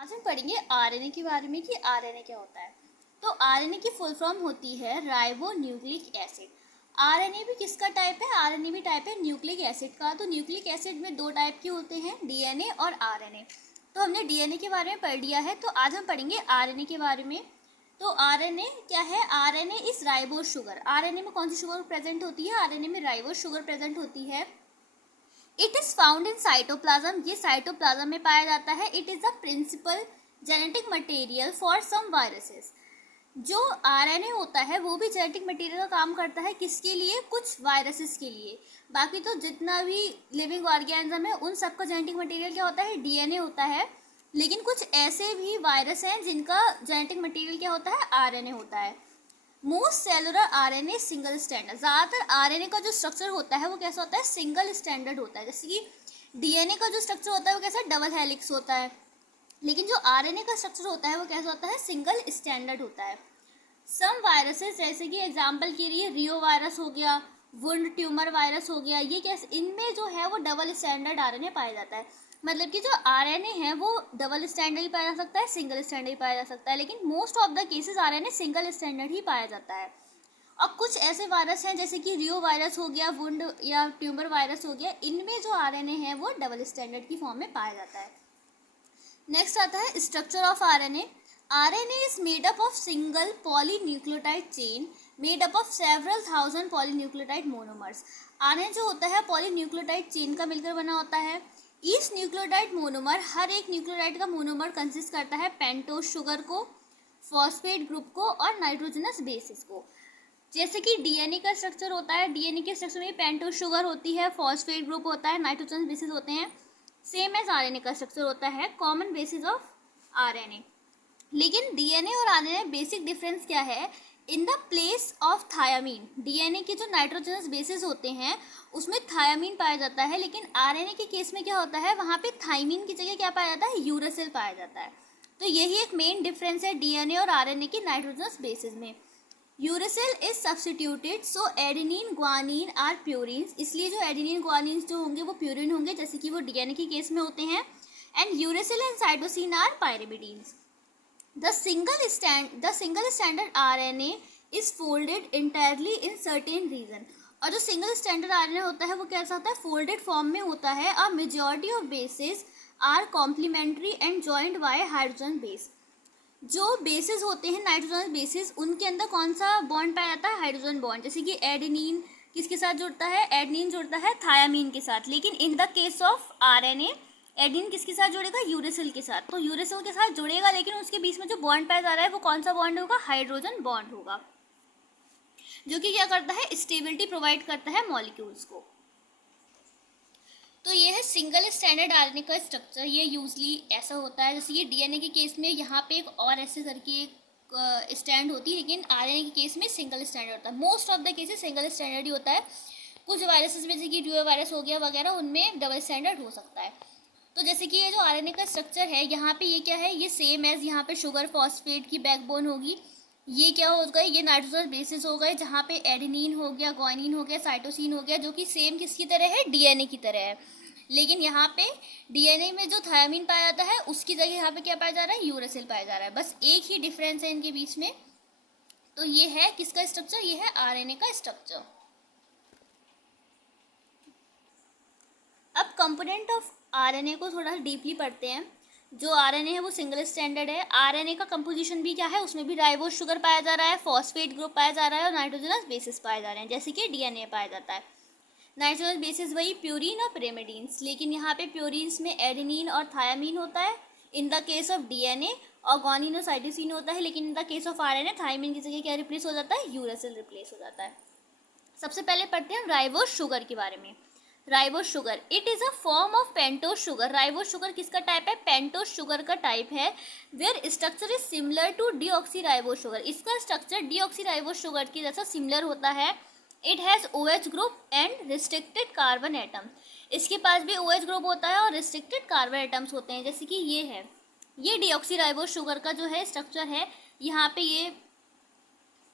आज हम पढ़ेंगे आरएनए के बारे में कि आरएनए क्या होता है। तो आरएनए की फुल फॉर्म होती है राइबो न्यूक्लिक एसिड। आरएनए भी किसका टाइप है? आरएनए भी टाइप है न्यूक्लिक एसिड का। तो न्यूक्लिक एसिड में दो टाइप के होते हैं, डीएनए और आरएनए। तो हमने डीएनए के बारे में पढ़ लिया है, तो आज हम पढ़ेंगे आरएनए के बारे में। तो आरएनए क्या है? RNA is ribose sugar. RNA में कौन सी शुगर प्रेजेंट होती है? आरएनए में राइबोज शुगर प्रेजेंट होती है। It is found in cytoplasm. ये साइटोप्लाज्म में पाया जाता है। It is the principal genetic material for some viruses. जो आरएनए होता है वो भी जेनेटिक मटेरियल का काम करता है। किसके लिए? कुछ वायरसेस के लिए। बाकी तो जितना भी लिविंग ऑर्गेनिज्म है उन सबका जेनेटिक मटेरियल क्या होता है? डीएनए होता है। लेकिन कुछ ऐसे भी वायरस हैं जिनका जेनेटिक मटेरियल क्या होता है? आरएनए होता है। Most cellular RNA single standard. ज़्यादातर आरएनए का जो स्ट्रक्चर होता है वो कैसा होता है? सिंगल स्टैंडर्ड होता है। जैसे कि डीएनए का जो स्ट्रक्चर होता है वो कैसा? डबल हेलिक्स होता है। लेकिन जो आरएनए का स्ट्रक्चर होता है वो कैसा होता है? सिंगल स्टैंडर्ड होता है। सम वायरसेस, जैसे कि एग्जाम्पल के लिए रियो वायरस हो गया, वुंड ट्यूमर वायरस हो गया, ये कैसे, इनमें जो है वो डबल स्टैंडर्ड आरएनए पाया जाता है। मतलब कि जो आरएनए है वो डबल स्टैंडर्ड ही पाया जा सकता है, सिंगल स्टैंडर्ड ही पाया जा सकता है, लेकिन most of the cases RNA single standard ही पाया जाता है। और कुछ ऐसे वायरस हैं जैसे कि रियो वायरस हो गया, वुंड या ट्यूमर वायरस हो गया, इनमें जो आरएनए है वो डबल स्टैंडर्ड की फॉर्म में पाया जाता है। नेक्स्ट आता है structure of RNA. RNA is made up of single polynucleotide chain made up of several thousand polynucleotide monomers. RNA जो होता है पॉलीन्यूक्लियोटाइड चेन का मिलकर बना होता है। ईच न्यूक्लियोटाइड मोनोमर, हर एक न्यूक्लियोटाइड का मोनोमर कंसिस्ट करता है पेंटोज शुगर को, फॉस्फेट ग्रुप को और नाइट्रोजनस बेसिस को। जैसे कि डीएनए का स्ट्रक्चर होता है, डीएनए के स्ट्रक्चर में पेंटोज शुगर होती है, फॉस्फेट ग्रुप होता है, नाइट्रोजनस बेसिस होते हैं। सेम एज आरएनए का स्ट्रक्चर होता है, कॉमन बेसिस ऑफ आरएनए। लेकिन डीएनए और आरएनए बेसिक डिफरेंस क्या है? In the place of thiamine, DNA के जो नाइट्रोजनस बेसिस होते हैं उसमें थायामीन पाया जाता है, लेकिन आरएनए के केस में क्या होता है? वहाँ पे थाइमीन की जगह क्या पाया जाता है? यूरेसिल पाया जाता है। तो यही एक मेन डिफरेंस है डीएनए और आरएनए की नाइट्रोजनस बेसिस में। Uracil is substituted, so adenine guanine are purines. इसलिए जो एडेनिन ग्वानिन जो होंगे वो प्यूरिन होंगे, जैसे कि वो डीएनए के केस में होते हैं। And uracil and cytosine are pyrimidines. The single standard RNA is folded entirely in certain region। और जो सिंगल स्टैंडर्ड आरएनए होता है वो कैसा होता है? फोल्डेड फॉर्म में होता है। और majority of bases are complementary and joint by hydrogen base. जो बेसिस होते हैं नाइट्रोजन बेसिस, उनके अंदर कौन सा बॉन्ड पाया जाता है? Hydrogen bond. जैसे कि एडेनिन किसके साथ जुड़ता है? एडेनिन जुड़ता है थायामीन के साथ। लेकिन in the case of RNA adenine किसके साथ जुड़ेगा? यूरेसिल के साथ। तो यूरेसिल के साथ जुड़ेगा, लेकिन उसके बीच में जो बॉन्ड पाया जा रहा है वो कौन सा बॉन्ड होगा? हाइड्रोजन बॉन्ड होगा, जो कि क्या करता है? स्टेबिलिटी प्रोवाइड करता है मॉलिक्यूल्स को। तो ये है सिंगल स्टैंडर्ड आरएनए का स्ट्रक्चर। ये यूजली ऐसा होता है, जैसे ये डीएनए के केस में यहाँ पे एक और ऐसे करके एक स्टैंड होती है, लेकिन आरएनए के केस में सिंगल स्टैंडर्ड होता है। Most of the cases single standard ही होता है। कुछ वायरसेस में जैसे कि रियो वायरस हो गया वगैरह, उनमें डबल स्टैंडर्ड हो सकता है। तो जैसे कि ये जो आरएनए का स्ट्रक्चर है, यहाँ पे ये क्या है? ये सेम एज यहाँ पे शुगर फॉस्फेट की बैकबोन होगी। ये क्या हो गए? ये नाइट्रोजन बेसिस हो गए, जहाँ पे एडेनिन हो गया, ग्वानिन हो गया, साइटोसिन हो गया, जो कि सेम किसकी तरह है? डीएनए की तरह है। लेकिन यहाँ पे डीएनए में जो थायामीन पाया जाता है उसकी जगह यहाँ पे क्या पाया जा रहा है? यूरेसिल पाया जा रहा है। बस एक ही डिफरेंस है इनके बीच में। तो ये है किसका स्ट्रक्चर? ये है आरएनए का स्ट्रक्चर। अब कंपोनेंट ऑफ आरएनए को थोड़ा डीपली पढ़ते हैं। जो आरएनए है वो सिंगल स्टैंडर्ड है। आरएनए का कंपोजिशन भी क्या है? उसमें भी राइबोज शुगर पाया जा रहा है, फॉस्फेट ग्रुप पाया जा रहा है और नाइट्रोजनस बेसिस पाए जा रहे हैं, जैसे कि डीएनए पाया जाता है। नाइट्रोजनस बेसिस वही प्यूरिन और पिरिमिडीन्स, लेकिन यहाँ पे प्यूरिन्स में एडेनिन और थायामीन होता है in the case of DNA, और ग्वानिन और साइटोसिन होता है। लेकिन in the case of RNA thiamine की जगह क्या रिप्लेस हो जाता है? यूरेसिल रिप्लेस हो जाता है। सबसे पहले पढ़ते हैं राइबोज शुगर के बारे में। Ribose sugar, it is a form of pentose sugar. Ribose sugar किसका टाइप है? पेंटोज शुगर का टाइप है। Where structure is similar to deoxy ribose sugar. इसका स्ट्रक्चर डीऑक्सी राइबोज शुगर के जैसा सिमिलर होता है। It has OH group and restricted carbon atom. इसके पास भी OH ग्रुप होता है और रिस्ट्रिक्टेड कार्बन एटम्स होते हैं, जैसे कि ये है। ये डीऑक्सी राइबोज शुगर का जो है स्ट्रक्चर है। यहाँ पे ये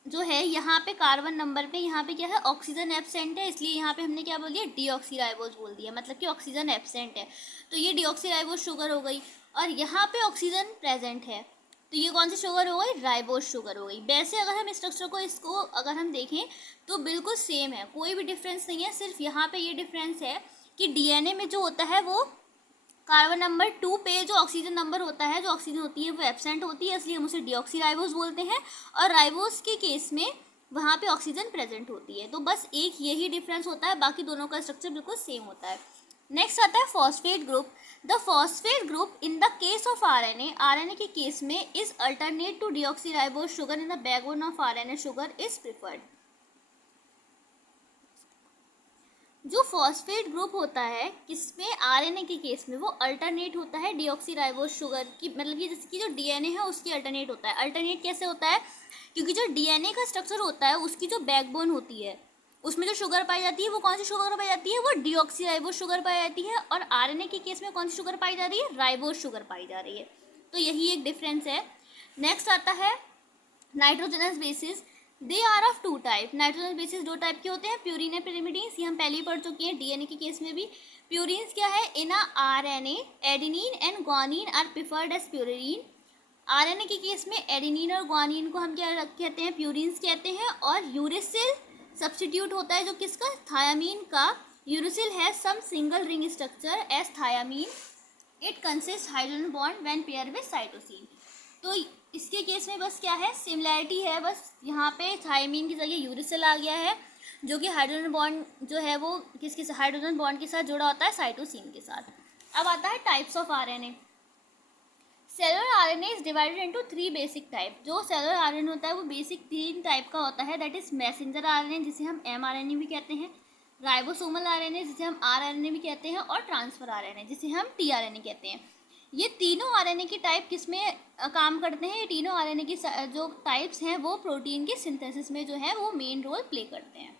जो है, यहाँ पे कार्बन नंबर पे यहाँ पे क्या है? ऑक्सीजन एब्सेंट है, इसलिए यहाँ पे हमने क्या बोल दिया? डीऑक्सी राइबोज बोल दिया, मतलब कि ऑक्सीजन एब्सेंट है। तो ये डीऑक्सी राइबोज शुगर हो गई। और यहाँ पे ऑक्सीजन प्रेजेंट है, तो ये कौन सी शुगर हो गई, राइबोज शुगर हो गई। वैसे अगर हम स्ट्रक्चर को इसको अगर हम देखें तो बिल्कुल सेम है, कोई भी डिफरेंस नहीं है, सिर्फ यहाँ पे ये डिफरेंस है कि डीएनए में जो होता है वो कार्बन नंबर 2 पे जो ऑक्सीजन नंबर होता है, जो ऑक्सीजन होती है वो एब्सेंट होती है, इसलिए हम उसे डीऑक्सीराइबोज बोलते हैं, और राइबोज के केस में वहाँ पे ऑक्सीजन प्रेजेंट होती है। तो बस एक यही डिफरेंस होता है, बाकी दोनों का स्ट्रक्चर बिल्कुल सेम होता है। नेक्स्ट आता है phosphate group. The phosphate group in the case of RNA, RNA के केस में is alternate to deoxyribose sugar in the backbone of RNA sugar is preferred. जो फॉस्फेट ग्रुप होता है किसमें, आरएनए के केस में, वो अल्टरनेट होता है डीऑक्सीराइबोज शुगर की, मतलब कि जिसकी जो डीएनए है उसकी अल्टरनेट होता है। अल्टरनेट कैसे होता है, क्योंकि जो डीएनए का स्ट्रक्चर होता है उसकी जो बैकबोन होती है उसमें जो शुगर पाई जाती है वो कौन सी शुगर पाई जाती है, वो डीऑक्सीराइबोज शुगर पाई जाती है, और आरएनए के केस में कौन सी शुगर पाई जा रही है, राइबोज शुगर पाई जा रही है। तो यही एक डिफरेंस है। नेक्स्ट आता है nitrogenous bases. They are of two type. Nitrogenous bases दो टाइप के होते हैं, प्यूरिन एंड पिरिमिडीन्स, ये हम पहले ही पढ़ चुके हैं डीएनए के केस में भी। प्यूरिन्स क्या है, in RNA adenine and guanine are preferred as purine. RNA के केस में एडेनिन और ग्वानिन को हम क्या कहते हैं, प्यूरिन्स कहते हैं। और यूरिसिल सब्स्टिट्यूट होता है जो किसका, थायामीन का। यूरिसिल है some single ring structure as thiamine, it consist hydrogen bond when pair with cytosine. तो इसके केस में बस क्या है, सिमिलैरिटी है, बस यहाँ पे थायमीन की जगह यूरिसिल आ गया है, जो कि हाइड्रोजन बॉन्ड जो है वो किसके साथ, हाइड्रोजन बॉन्ड के साथ जुड़ा होता है, साइटोसिन के साथ। अब आता है types of RNA. Cellular RNA is divided into 3 basic type. जो सेलुलर आरएनए होता है वो बेसिक 3 टाइप का होता है, दैट इज मैसेंजर आरएनए जिसे हम एमआरएनए भी कहते हैं, राइबोसोमल आरएनए जिसे हम आरएनए भी कहते हैं, और ट्रांसफर आरएनए जिसे हम टीआरएनए कहते हैं। ये तीनों आरएनए की टाइप किसमें काम करते हैं, ये तीनों आरएनए की जो टाइप्स हैं वो प्रोटीन के सिंथेसिस में जो है वो मेन रोल प्ले करते हैं।